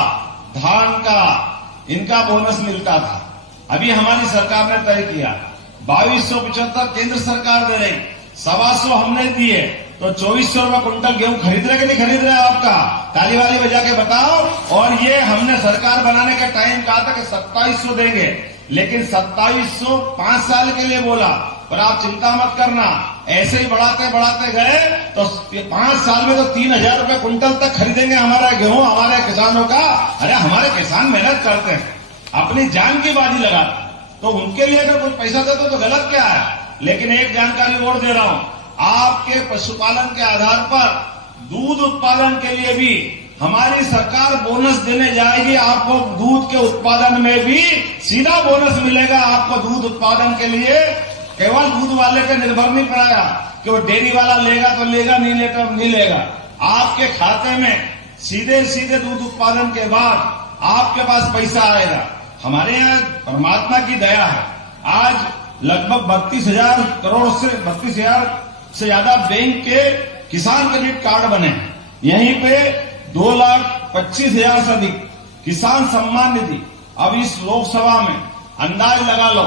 धान का, इनका बोनस मिलता था। अभी हमारी सरकार ने तय किया 2275 केंद्र सरकार दे रही, 125 हमने दिए, तो 2400 रुपये कुंटल गेहूं खरीद रहे कि नहीं खरीद रहे? आपका ताली वाली बजा के बताओ। और ये हमने सरकार बनाने के टाइम कहा था कि 2700 देंगे, लेकिन 2700 5 साल के लिए बोला। पर आप चिंता मत करना, ऐसे ही बढ़ाते बढ़ाते गए तो 5 साल में तो 3000 रुपये कुंटल तक खरीदेंगे हमारा गेहूं, हमारे किसानों का। अरे हमारे किसान मेहनत करते हैं, अपनी जान की बाजी लगाते, तो उनके लिए अगर कुछ पैसा देते तो गलत क्या है? लेकिन एक जानकारी और दे रहा हूं, आपके पशुपालन के आधार पर दूध उत्पादन के लिए भी हमारी सरकार बोनस देने जाएगी। आपको दूध के उत्पादन में भी सीधा बोनस मिलेगा। आपको दूध उत्पादन के लिए केवल दूध वाले पे निर्भर नहीं पड़ेगा कि वो डेयरी वाला लेगा तो लेगा, नहीं लेगा तो नहीं लेगा। आपके खाते में सीधे सीधे दूध उत्पादन के बाद आपके पास पैसा आएगा। हमारे यहाँ परमात्मा की दया है, आज लगभग 32,000 करोड़ से 32,000 से ज्यादा बैंक के किसान क्रेडिट कार्ड बने। यहीं पे 2,25,000 से अधिक किसान सम्मान निधि। अब इस लोकसभा में अंदाज लगा लो,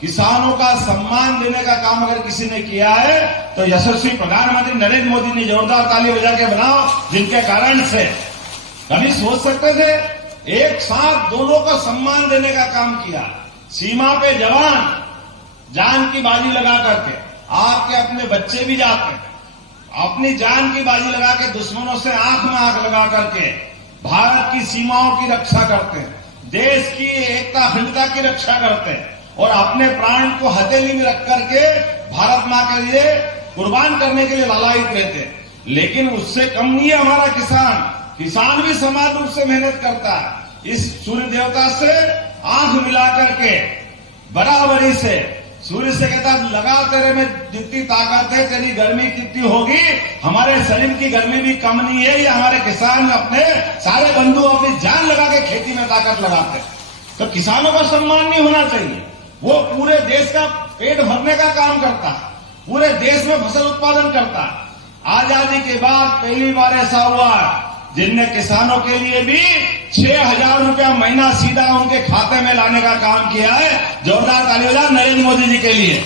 किसानों का सम्मान देने का काम अगर किसी ने किया है तो यशस्वी प्रधानमंत्री नरेंद्र मोदी ने। जोरदार ताली बजा के बनाओ, जिनके कारण से कभी सोच सकते थे, एक साथ दोनों को सम्मान देने का काम किया। सीमा पे जवान जान की बाजी लगा करके, आपके अपने बच्चे भी जाते हैं, अपनी जान की बाजी लगा के दुश्मनों से आंख में आंख लगा करके भारत की सीमाओं की रक्षा करते हैं। देश की एकता अखंडता की रक्षा करते हैं और अपने प्राण को हथेली में रख करके भारत मां के लिए कुर्बान करने के लिए लालायित रहते हैं। लेकिन उससे कम नहीं है हमारा किसान भी समान रूप से मेहनत करता है। इस सूर्य देवता से आंख मिला करके बराबरी से सूर्य से कहता लगा तेरे में जितनी ताकत है, तेरी गर्मी कितनी होगी, हमारे शरीर की गर्मी भी कम नहीं है। ये हमारे किसान अपने सारे बंधु अपनी जान लगा के खेती में ताकत लगाते हैं। तो किसानों का सम्मान नहीं होना चाहिए। वो पूरे देश का पेट भरने का काम करता है, पूरे देश में फसल उत्पादन करता है। आजादी के बाद पहली बार ऐसा हुआ जिनने किसानों के लिए भी 6,000 रुपया महीना सीधा उनके खाते में लाने का काम किया है। जोरदार ताली बजाओ नरेंद्र मोदी जी के लिए।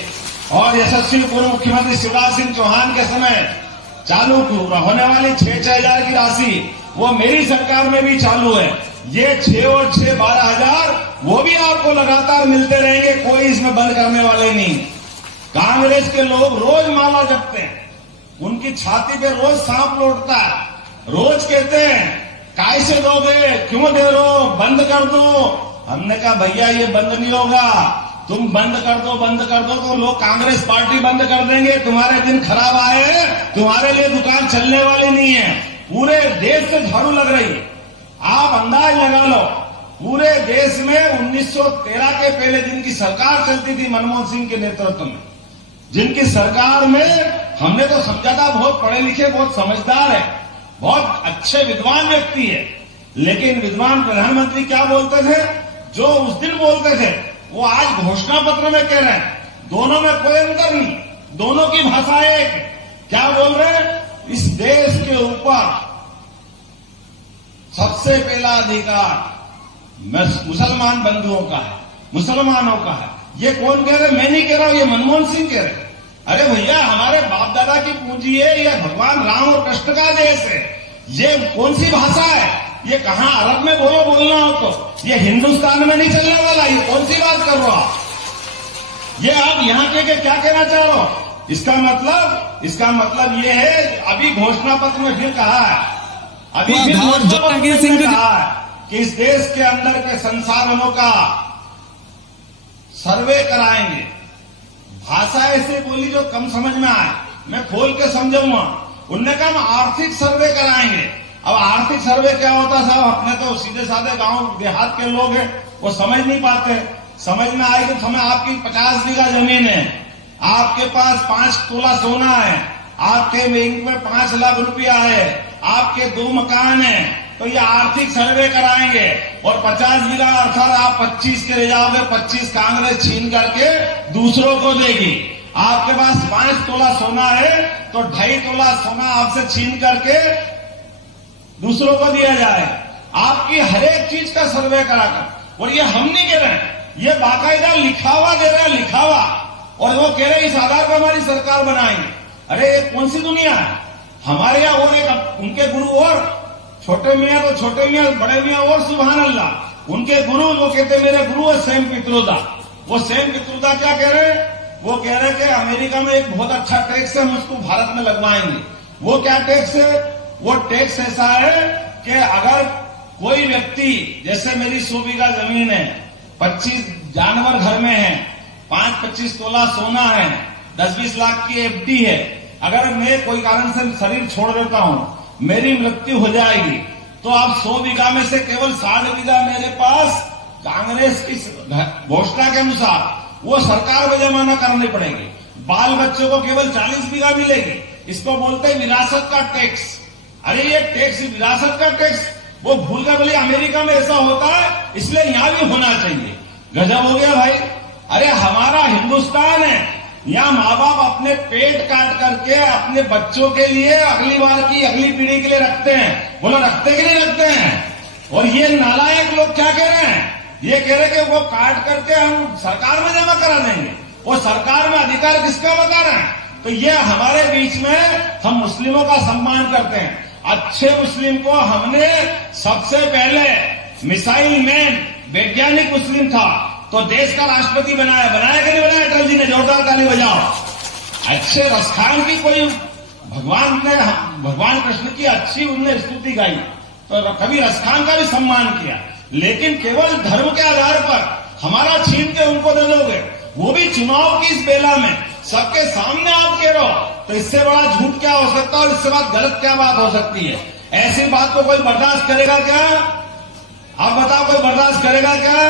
और यशस्वी पूर्व मुख्यमंत्री शिवराज सिंह चौहान के समय चालू होने वाली 6,000 की राशि वो मेरी सरकार में भी चालू है। ये 6 और 6 12,000 वो भी आपको लगातार मिलते रहेंगे, कोई इसमें बंद करने वाले नहीं। कांग्रेस के लोग रोज माला जपते हैं, उनकी छाती पे रोज सांप लौटता है, रोज कहते हैं काय से दोगे, क्यों दे रहे हो, बंद कर दो। हमने कहा भैया ये बंद नहीं होगा, तुम बंद कर दो तो लोग कांग्रेस पार्टी बंद कर देंगे। तुम्हारे दिन खराब आए हैं, तुम्हारे लिए दुकान चलने वाली नहीं है। पूरे देश से झाड़ू लग रही है। आप अंदाज लगा लो, पूरे देश में 1913 के पहले जिनकी सरकार चलती थी मनमोहन सिंह के नेतृत्व में, जिनकी सरकार में हमने तो समझा था बहुत पढ़े लिखे, बहुत समझदार है, बहुत अच्छे विद्वान व्यक्ति है। लेकिन विद्वान प्रधानमंत्री क्या बोलते थे, जो उस दिन बोलते थे वो आज घोषणा पत्र में कह रहे हैं। दोनों में कोई अंतर नहीं, दोनों की भाषा एक है। क्या बोल रहे हैं, इस देश के ऊपर सबसे पहला अधिकार मुसलमान बंधुओं का है, मुसलमानों का है। ये कौन कह रहे, मैं नहीं कह रहा हूं, ये मनमोहन सिंह कह रहे। अरे भैया हमारे बाप दादा की पूंजी है, यह भगवान राम और कृष्ण का देश है। ये कौन सी भाषा है, ये कहां अरब में बोलना हो तो, ये हिंदुस्तान में नहीं चलने वाला। ये कौन सी बात कर रहे हो आप, ये आप यहां के क्या कहना चाह रहे हो। इसका मतलब ये है, अभी घोषणा पत्र में फिर कहा है, अभी फिर घोषणा पत्र में कहा है कि इस देश के अंदर के संसाधनों का सर्वे कराएंगे। भाषा ऐसे बोली जो कम समझ में आए, मैं खोल के समझाऊंगा। उनने कहा हम आर्थिक सर्वे कराएंगे। अब आर्थिक सर्वे क्या होता साहब, अपने तो सीधे साधे गांव देहात के लोग हैं, वो समझ नहीं पाते। समझ में आएगी तो हमें आपकी 50 बीघा जमीन है, आपके पास 5 तोला सोना है, आपके बैंक में 5 लाख रुपया है, आपके 2 मकान हैं, तो ये आर्थिक सर्वे कराएंगे। और 50 बीघा अर्थात आप 25 के ले जाओगे, 25 कांग्रेस छीन करके दूसरों को देगी। आपके पास 5 तोला सोना है तो 2.5 तोला सोना आपसे छीन करके दूसरों को दिया जाए। आपकी हर एक चीज का सर्वे कराकर, और ये हम नहीं कह रहे हैं, ये बाकायदा लिखावा दे रहे हैं, लिखावा। और वो कह रहे हैं इस आधार पर हमारी सरकार बनाएंगे। अरे ये कौन सी दुनिया है, हमारे यहाँ और एक उनके गुरु और छोटे मियाँ तो छोटे मियाँ, बड़े मियाँ और सुभान अल्लाह। उनके गुरु वो कहते मेरे गुरु है सेम पित्रोदा। वो सेम पित्रोदा क्या कह रहे हैं, वो कह रहे हैं कि अमेरिका में एक बहुत अच्छा टैक्स है, हम उसको भारत में लगवाएंगे। वो क्या टैक्स है, वो टैक्स ऐसा है कि अगर कोई व्यक्ति, जैसे मेरी 100 बीघा जमीन है, 25 जानवर घर में है, 5-25 तोला सोना है, 10-20 लाख की एफडी है, अगर मैं कोई कारण से शरीर छोड़ देता हूं, मेरी मृत्यु हो जाएगी, तो आप 100 बीघा में से केवल 60 बीघा मेरे पास कांग्रेस की घोषणा के अनुसार वो सरकार में जमा करनी पड़ेगी। बाल बच्चों को केवल 40 बीघा मिलेगी। इसको बोलते हैं विरासत का टैक्स। अरे ये टैक्स, विरासत का टैक्स, वो भूल कर बोले अमेरिका में ऐसा होता है इसलिए यहां भी होना चाहिए। गजब हो गया भाई। अरे हमारा हिंदुस्तान है, यहाँ माँ बाप अपने पेट काट करके अपने बच्चों के लिए अगली पीढ़ी के लिए रखते हैं। बोलो रखते कि नहीं रखते हैं। और ये नालायक लोग क्या कह रहे हैं, ये कह रहे कि वो काट करके हम सरकार में जमा करा देंगे। वो सरकार में अधिकार किसका बता रहे हैं। तो ये हमारे बीच में हम मुस्लिमों का सम्मान करते हैं। अच्छे मुस्लिम को हमने सबसे पहले मिसाइल मैन, वैज्ञानिक मुस्लिम था तो देश का राष्ट्रपति बनाया कि नहीं बनाया अटल जी ने। जोरदार ताली बजाओ। अच्छे रसखान की कोई भगवान कृष्ण की अच्छी उनने स्तुति गाई तो कभी रसखान का भी सम्मान किया। लेकिन केवल धर्म के आधार पर हमारा छीन के उनको दे दोगे, वो भी चुनाव की इस बेला में सबके सामने आप कह रहे हो, तो इससे बड़ा झूठ क्या हो सकता है और इससे बात गलत क्या बात हो सकती है? ऐसी बात को कोई बर्दाश्त करेगा क्या? आप बताओ, कोई बर्दाश्त करेगा क्या?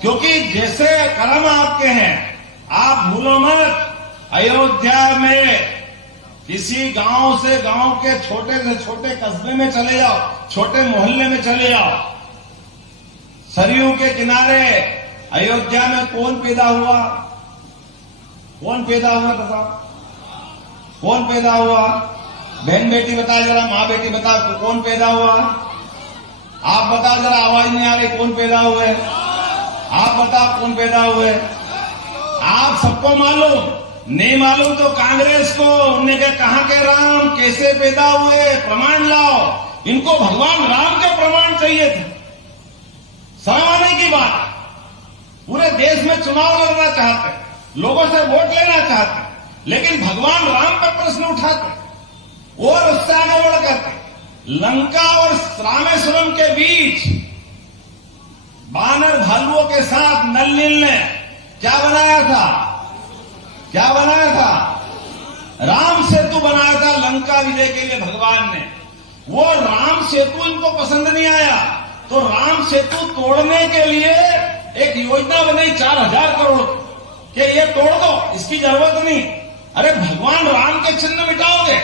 क्योंकि जैसे कर्म आपके हैं, आप भूलो मत, अयोध्या में किसी गांव से गांव के छोटे से छोटे कस्बे में चले जाओ, छोटे मोहल्ले में चले जाओ, सरयू के किनारे अयोध्या में कौन पैदा हुआ? कौन पैदा हुआ बताओ? कौन पैदा हुआ? बहन बेटी बताओ जरा, माँ बेटी बताओ, कौन पैदा हुआ? आप बताओ जरा, आवाज नहीं आ रही, कौन पैदा हुए? आप बताओ कौन पैदा हुए? आप सबको मालूम, नहीं मालूम तो कांग्रेस को, उनने कहा के राम कैसे पैदा हुए, प्रमाण लाओ। इनको भगवान राम के प्रमाण चाहिए थे। शर्म आने की बात, पूरे देश में चुनाव लड़ना चाहते, लोगों से वोट लेना चाहते, लेकिन भगवान राम पर प्रश्न उठाते और उससे आगे बढ़ करके लंका और रामेश्वरम के बीच बानर भालुओं के साथ नल-नील ने क्या बनाया था? क्या बनाया था? राम सेतु बनाया था लंका विजय के लिए भगवान ने। वो राम सेतु इनको पसंद नहीं आया, तो राम सेतु तोड़ने के लिए एक योजना बनाई 4000 करोड़ कि ये तोड़ दो, इसकी जरूरत नहीं। अरे भगवान राम के चिन्ह मिटाओगे,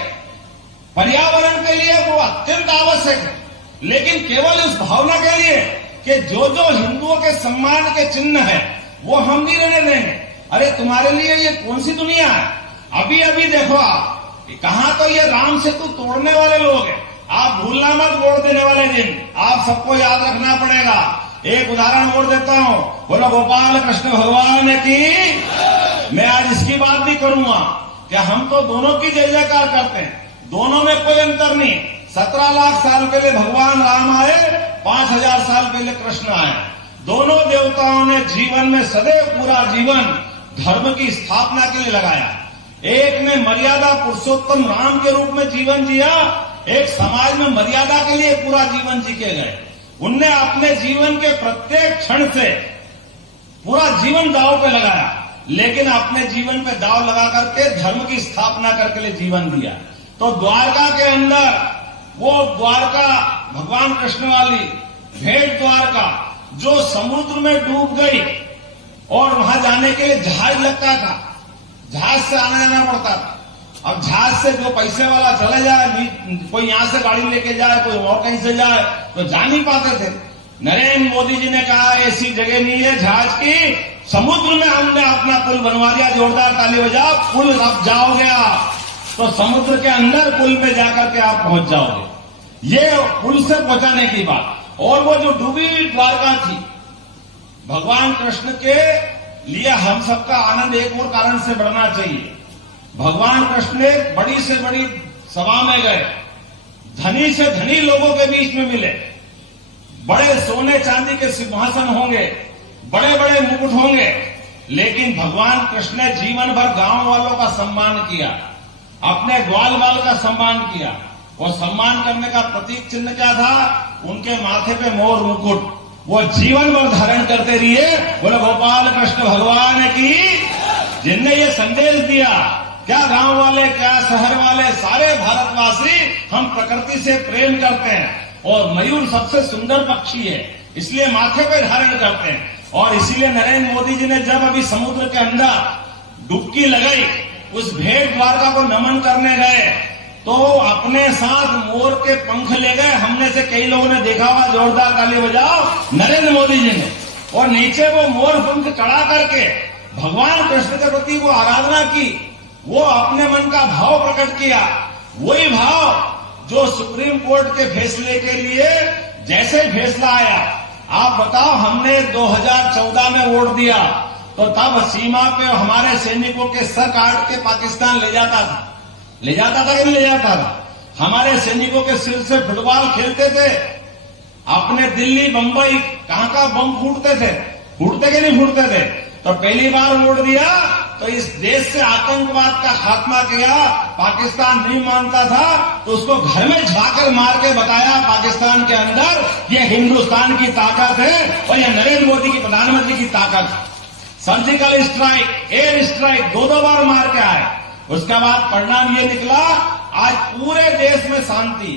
पर्यावरण के लिए वो अत्यंत आवश्यक है, लेकिन केवल उस भावना के लिए कि जो जो हिंदुओं के सम्मान के चिन्ह है वो हम नहीं रहने देंगे। अरे तुम्हारे लिए ये कौन सी दुनिया है? अभी अभी देखो आप, कहां तो ये राम सेतु तोड़ने वाले लोग हैं। आप भूलना मत, वोट देने वाले दिन आप सबको याद रखना पड़ेगा। एक उदाहरण वोट देता हूं, बोलो गोपाल कृष्ण भगवान की। मैं आज इसकी बात भी करूंगा कि हम तो दोनों की जय जयकार करते हैं, दोनों में कोई अंतर नहीं। 17 लाख साल पहले भगवान राम आए, 5000 साल पहले कृष्ण आए। दोनों देवताओं ने जीवन में सदैव पूरा जीवन धर्म की स्थापना के लिए लगाया। एक ने मर्यादा पुरुषोत्तम राम के रूप में जीवन जिया, एक समाज में मर्यादा के लिए पूरा जीवन जी के गए। उनने अपने जीवन के प्रत्येक क्षण से पूरा जीवन दांव पे लगाया, लेकिन अपने जीवन पे दांव लगा करके धर्म की स्थापना करके लिए जीवन दिया। तो द्वारका के अंदर वो द्वारका भगवान कृष्ण वाली भेंट द्वारका जो समुद्र में डूब गई और वहां जाने के लिए जहाज लगता था, जहाज से आना जाना पड़ता था। अब जहाज से जो पैसे वाला चले जाए, कोई यहां से गाड़ी लेके जाए, कोई और कहीं से जाए, तो जा नहीं पाते थे। नरेंद्र मोदी जी ने कहा ऐसी जगह नहीं है जहाज की, समुद्र में हमने अपना पुल बनवा दिया, जोरदार ताली बजाओ, पुल अब जाओगे आप तो समुद्र के अंदर पुल में जाकर के आप पहुंच जाओगे। ये पुल से पहुंचाने की बात। और वो जो डूबी हुई द्वारका थी, भगवान कृष्ण के लिए हम सबका आनंद एक और कारण से बढ़ना चाहिए। भगवान कृष्ण ने बड़ी से बड़ी सभा में गए, धनी से धनी लोगों के बीच में मिले, बड़े सोने चांदी के सिंहासन होंगे, बड़े बड़े मुकुट होंगे, लेकिन भगवान कृष्ण ने जीवन भर गांव वालों का सम्मान किया, अपने ग्वाल बाल का सम्मान किया। और सम्मान करने का प्रतीक चिन्ह क्या था? उनके माथे पे मोर मुकुट, वो जीवन भर धारण करते रहिए। बोले गोपाल कृष्ण भगवान की। जिनने ये संदेश दिया, क्या गांव वाले, क्या शहर वाले, सारे भारतवासी हम प्रकृति से प्रेम करते हैं और मयूर सबसे सुंदर पक्षी है, इसलिए माथे पे धारण करते हैं। और इसीलिए नरेंद्र मोदी जी ने जब अभी समुद्र के अंदर डुबकी लगाई, उस भेंट द्वारका को नमन करने गए, तो अपने साथ मोर के पंख ले गए। हमने से कई लोगों ने देखा हुआ, जोरदार ताली बजाओ, नरेंद्र मोदी जी ने। और नीचे वो मोर पंख चढ़ा करके भगवान कृष्ण के प्रति वो आराधना की, वो अपने मन का भाव प्रकट किया। वही भाव जो सुप्रीम कोर्ट के फैसले के लिए जैसे फैसला आया, आप बताओ, हमने 2014 में वोट दिया तो तब सीमा पे हमारे सैनिकों के सर काट के पाकिस्तान ले जाता था कि नहीं ले जाता था? हमारे सैनिकों के सिर से फुटबॉल खेलते थे, अपने दिल्ली बंबई कहां का बम फूटते थे, फूटते कि नहीं फूटते थे? तो पहली बार वोट दिया तो इस देश से आतंकवाद का खात्मा किया। पाकिस्तान नहीं मानता था तो उसको घर में झाकर मार के बताया पाकिस्तान के अंदर ये हिंदुस्तान की ताकत है और ये नरेंद्र मोदी की प्रधानमंत्री की ताकत है। सर्जिकल स्ट्राइक, एयर स्ट्राइक दो बार मार के आए। उसके बाद परिणाम ये निकला, आज पूरे देश में शांति।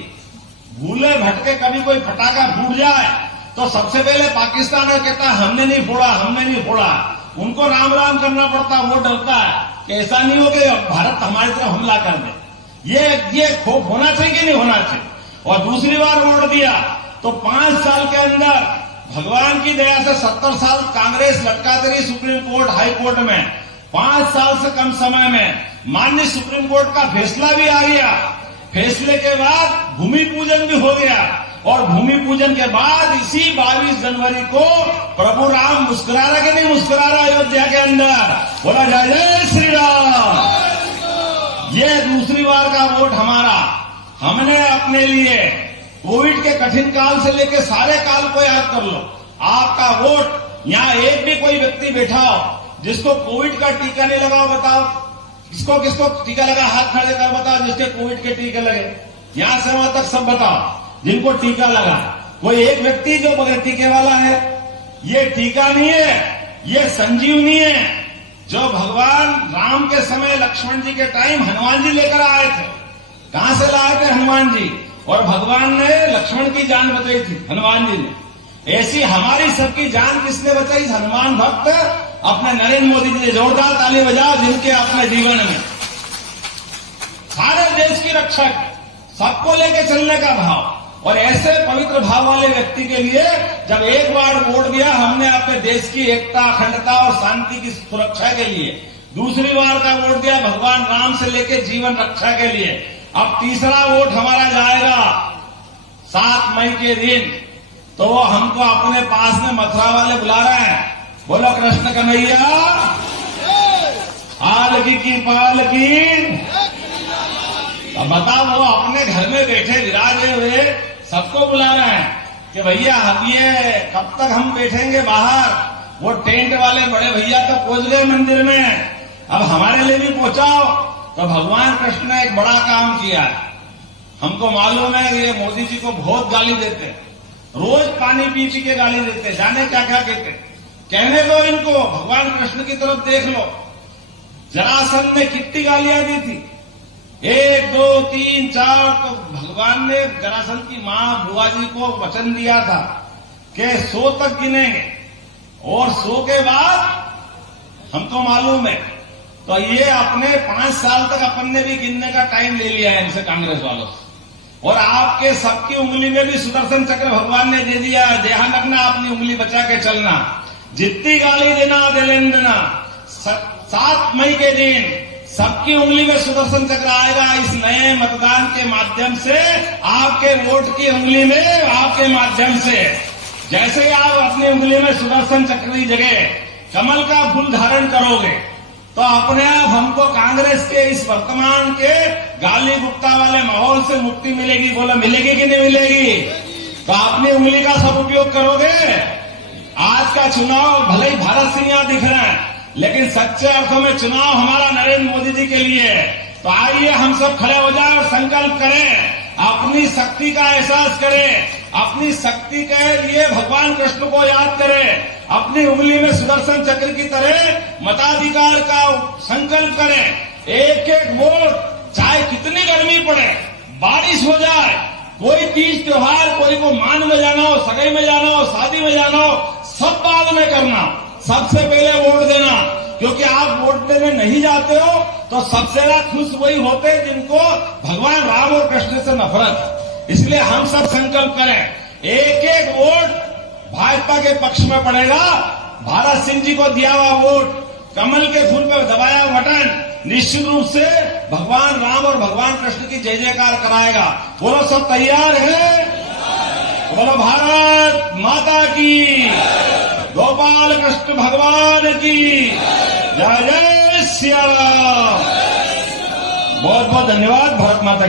भूले भटके कभी कोई पटाखा फूट जाए तो सबसे पहले पाकिस्तान का कहता है हमने नहीं फोड़ा, हमने नहीं फोड़ा। उनको राम राम करना पड़ता, वो डरता है कि ऐसा नहीं हो कि भारत हमारी तरफ हमला कर दे। ये खौफ होना चाहिए कि नहीं होना चाहिए। और दूसरी बार वोट दिया तो 5 साल के अंदर भगवान की दया से 70 साल कांग्रेस लटकाती रही सुप्रीम कोर्ट, हाई कोर्ट में। 5 साल से कम समय में माननीय सुप्रीम कोर्ट का फैसला भी आ गया। फैसले के बाद भूमि पूजन भी हो गया और भूमि पूजन के बाद इसी 22 जनवरी को प्रभु राम मुस्कुरा रहा कि नहीं मुस्कुरा रहा अयोध्या के अंदर? बोला जय जय श्री राम। ये दूसरी बार का वोट हमारा। हमने अपने लिए कोविड के कठिन काल से लेकर सारे काल को याद कर लो। आपका वोट, यहाँ एक भी कोई व्यक्ति बैठा हो जिसको कोविड का टीका नहीं लगाओ, बताओ किसको किसको टीका लगा, हाथ खड़े कर बताओ जिसके कोविड के टीके लगे। यहां से वहां तक सब बताओ जिनको टीका लगा। कोई एक व्यक्ति जो बगैर टीके वाला है? ये टीका नहीं है, ये संजीवनी है जो भगवान राम के समय लक्ष्मण जी के टाइम हनुमान जी लेकर आए थे। कहां से लाए थे? हनुमान जी। और भगवान ने लक्ष्मण की जान बचाई थी, हनुमान जी ने। ऐसी हमारी सबकी जान किसने बचाई? हनुमान भक्त अपने नरेंद्र मोदी जी। जोरदार ताली बजाओ जिनके अपने जीवन में सारे देश की रक्षा की, सबको लेके चलने का भाव। और ऐसे पवित्र भाव वाले व्यक्ति के लिए जब एक बार वोट दिया हमने अपने देश की एकता, अखंडता और शांति की सुरक्षा के लिए, दूसरी बार का वोट दिया भगवान राम से लेकर जीवन रक्षा के लिए। अब तीसरा वोट हमारा जाएगा 7 मई के दिन। तो वो हमको अपने पास में मथुरा वाले बुला रहे हैं। बोलो कृष्ण कन्हैया आलकी की पालकी। अब बताओ, वो अपने घर में बैठे विराजे हुए सबको बुला रहे हैं कि भैया हम ये कब तक हम बैठेंगे बाहर। वो टेंट वाले बड़े भैया तो पहुंच गए मंदिर में, अब हमारे लिए भी पहुंचाओ। तो भगवान कृष्ण ने एक बड़ा काम किया। हमको मालूम है ये मोदी जी को बहुत गाली देते, रोज पानी पी पी के गाली देते, जाने क्या क्या कहते। कहने दो इनको, भगवान कृष्ण की तरफ देख लो। जरासंध ने कितनी गालियां दी थी? 1 2 3 4। तो भगवान ने जरासंध की मां बुआ जी को वचन दिया था कि 100 तक गिनेंगे और 100 के बाद हमको मालूम है। तो ये अपने 5 साल तक अपन ने भी गिनने का टाइम ले लिया है इनसे, कांग्रेस वालों से। और आपके सबकी उंगली में भी सुदर्शन चक्र भगवान ने दे दिया। ध्यान रखना, अपनी उंगली बचा के चलना। जितनी गाली देना दे लेना। 7 मई के दिन सबकी उंगली में सुदर्शन चक्र आएगा। इस नए मतदान के माध्यम से, आपके वोट की उंगली में, आपके माध्यम से जैसे ही आप अपनी उंगली में सुदर्शन चक्र की जगह कमल का फूल धारण करोगे तो अपने आप हमको कांग्रेस के इस वर्तमान के गाली गुप्ता वाले माहौल से मुक्ति मिलेगी। बोला मिलेगी कि नहीं मिलेगी? तो अपनी उंगली का सदुपयोग करोगे। आज का चुनाव भले ही भारत सिंह यहां दिख रहे हैं, लेकिन सच्चे अर्थों में चुनाव हमारा नरेंद्र मोदी जी के लिए है। तो आइए हम सब खड़े हो जाए और संकल्प करें, अपनी शक्ति का एहसास करें, अपनी शक्ति के लिए भगवान कृष्ण को याद करें, अपनी उंगली में सुदर्शन चक्र की तरह मताधिकार का संकल्प करें। एक एक वोट, चाहे कितनी गर्मी पड़े, बारिश हो जाए, कोई तीज त्योहार, कोई को मान में जाना हो, सगाई में जाना हो, शादी में जाना हो, सब बाद में करना, सबसे पहले वोट देना। क्योंकि आप वोट देने नहीं जाते हो तो सबसे ज्यादा खुश वही होते हैं जिनको भगवान राम और कृष्ण से नफरत। इसलिए हम सब संकल्प करें, एक एक वोट भाजपा के पक्ष में पड़ेगा। भारत सिंह जी को दिया हुआ वोट, कमल के फूल पर दबाया बटन निश्चित रूप से भगवान राम और भगवान कृष्ण की जय जयकार कराएगा। बोलो सब तैयार है? बोलो भारत माता की, गोपाल कृष्ण भगवान की जय जय श्री राम। बहुत बहुत धन्यवाद। भारत माता की।